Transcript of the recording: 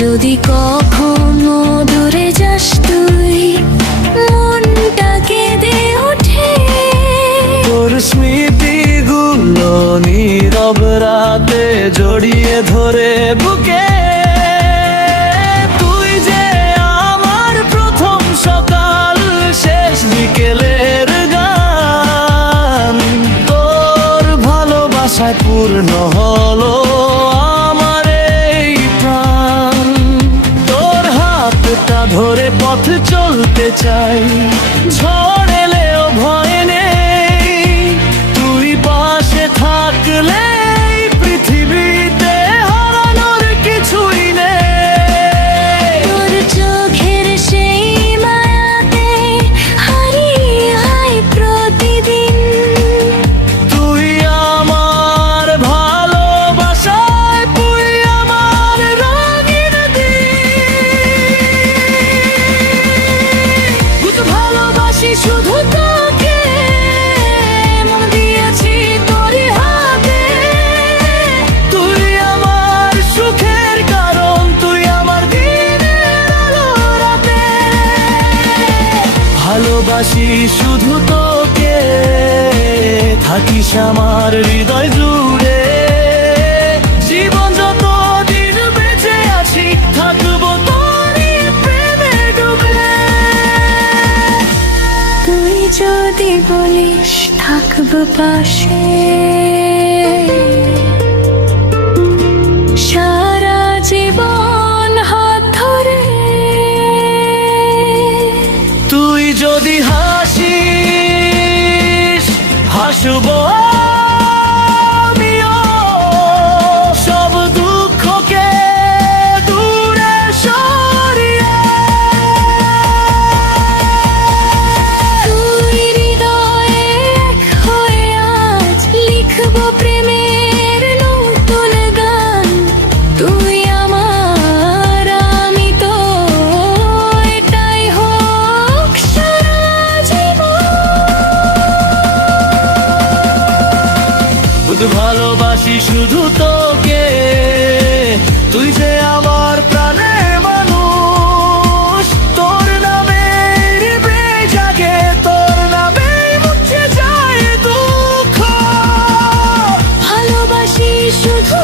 যদি কখনো দূরে যাস তুই, মনটা কেঁদে ওঠে। তোর স্মৃতিগুলো নীরব রাতে জড়িয়ে ধরে বুকে। তুই যে আমার প্রথম সকাল, শেষ বিকেলের গান। তোর ভালোবাসায় পূর্ণ হলো আমার এই প্রাণ। তোর হাতটা ধরে পথ চলতে চাই, ঝড় এলেও ভয় নেই। তুই পাশে থাকলে পৃথিবীতে হারানোর কিছুই নেই। তোর চোখের সেই মায়াতে হারিয়ে হয় প্রতিদিন। তুই আমার ভালোবাসায়, তুই আমার রঙিন দিন। ভালোবাসি শুধু তোকে, মন দিয়েছি তোর হাতে। তুই আমার সুখের কারণ, তুই আমার দিনের আলো রাতে। ভালোবাসি শুধু তোকে, থাকিস আমার হৃদয় জুড়ে। জীবন যত দিন বেঁচে আছি, থাকবো তোরই প্রেমে ডুবে। তুই যদি বলিস থাকবো পাশে, সারা জীবন হাত ধরে। তুই যদি হাসিস, হাসবো আমিও। সব দুঃখকে দূরে সরিয়ে। তুই হৃদয়ে এক হয়ে আজ লিখবো প্রেমের নতুন গান। তুই আমার, আমি তো, এটাই হোক সারা জীবন। শুধু ভালোবাসি শুধু তোকে, তুই যে আমার প্রাণের মানুষ। তোর নামে হৃদয় জাগে, তোর নামে মুছে যায় দুঃখ। ভালোবাসি শুধু